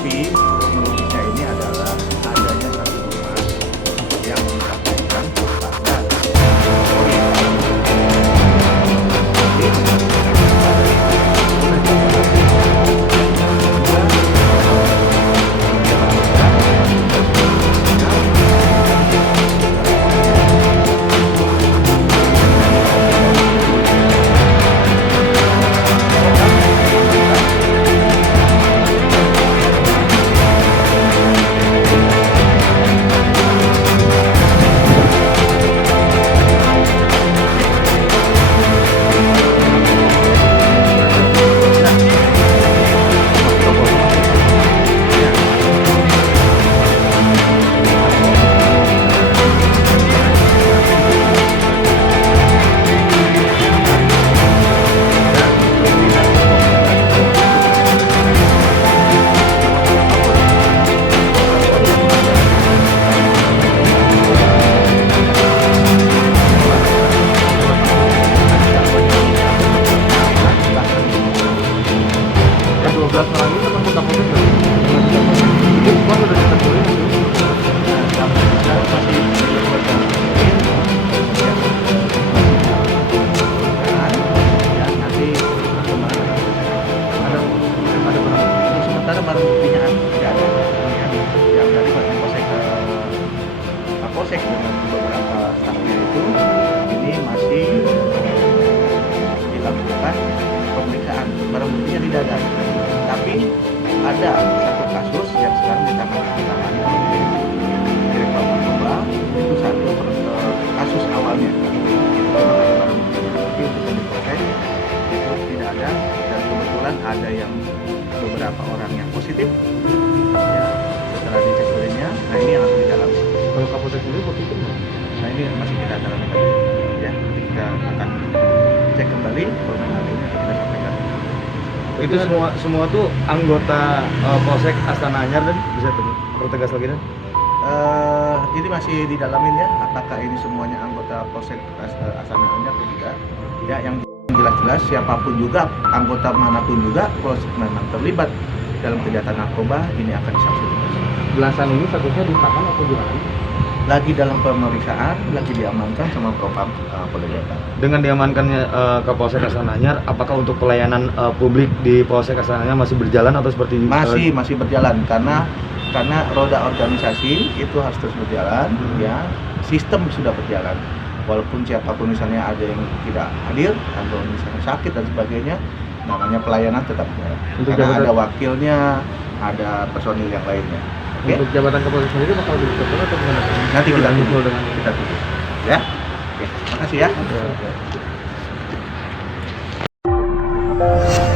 Tapi kronologisnya ini adalah adanya satu rumah yang disampaikan kepada polri. Barang buktinya tidak ada yang dari Polsek Kapolsek dengan beberapa stafnya itu ini masih dilakukan pemeriksaan, barang buktinya tidak ada, tapi ada satu kasus yang sekarang ditangani oleh Direktorat Narkoba. Itu satu kasus awalnya itu memang ada barang buktinya, tapi untuk yang diproses itu tidak ada, dan kebetulan ada yang beberapa orang yang positif ya, setelah dicek urinnya. Nah ini yang harus didalami. Kalau Kapolsek sendiri positif nggak? Nah ini masih kita dalami lagi ya, nanti kita akan cek kembali kronologi ini, kita sampaikan. Itu semua tuh anggota Polsek Astana Anyar, dan bisa pertegas lagi dan? Ini masih didalamin ya, apakah ini semuanya anggota Polsek Astana Anyar atau tidak ya. Yang jelas-jelas siapapun juga, anggota manapun juga, kalau memang terlibat dalam kejahatan narkoba, ini akan disanksi. Belasan ini statusnya ditahan atau gimana? Lagi dalam pemeriksaan, lagi diamankan sama Propam Polda Jabar. Dengan diamankannya Kapolsek Astana Anyar, apakah untuk pelayanan publik di Polsek Astana Anyar masih berjalan atau seperti masih berjalan, karena roda organisasi itu harus terus berjalan ya, sistem sudah berjalan. Walaupun siapapun misalnya ada yang tidak hadir atau misalnya sakit dan sebagainya, namanya pelayanan tetap berjalan. Karena ada wakilnya, ada personil yang lainnya. Okay? Untuk jabatan Kapolsek sendiri bakal ditutup atau gimana? Nanti kita tunggu, dengan kita tunggu. Ya. Oke, makasih ya. Ya.